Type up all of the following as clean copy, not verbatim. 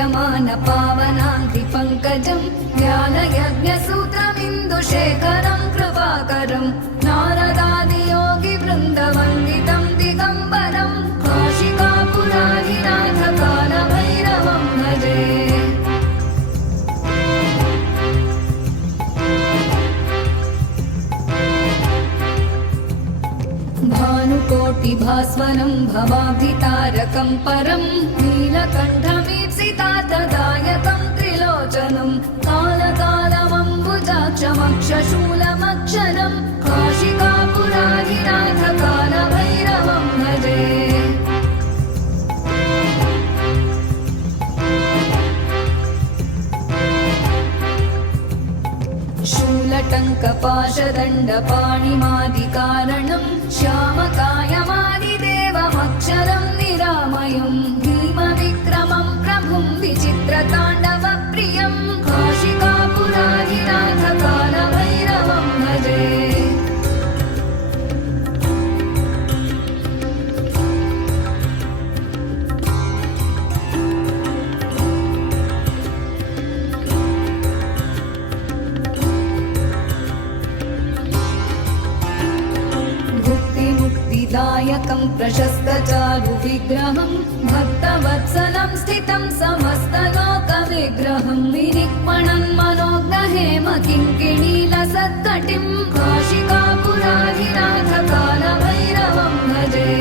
सेव्यमान पावनाङ्घ्रिपङ्कजं ज्ञानयज्ञसूत्रमिन्दुशेखरं कृपाकरं नारदादियोगिवृन्दवन्दितं दिगम्बरं काशिकापुराधिनाथकालभैरवं भजे। भानुकोटिभास्वरं भवाब्धितारकं परं नीलकण्ठमीप्सितार्थदायकं त्रिलोचनं कालकालमम्बुजाक्षमक्षशूलमक्षरं काशिकापुराधिनाथकालभैरवं भजे। शूलटङ्कपाशदण्डपाणिमादिकारणं श्यामकायमादिदेवमक्षरं निरामयं भीमविक्रमं प्रभुं विचित्रताण्डवप्रियं काशिकापुराधिनाथकालभैरवं भजे। दायकं प्रशस्तचारुविग्रहं भक्तवत्सलं स्थितं समस्तलोकविग्रहं विनिक्मणं मनोज्ञहेम किङ्किणीलसत्कटिं काशिकापुराधिनाथकालभैरवं भजे।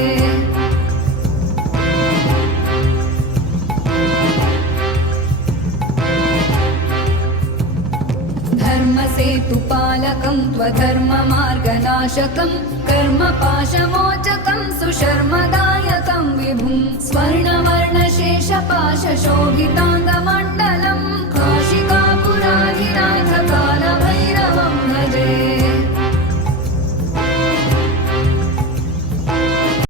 धर्मसेतुपालकं त्वधर्ममार्गनाशकं कर्मपाशमोचकं सुशर्मदायकं विभुं स्वर्णवर्णशेषपाशशोभितां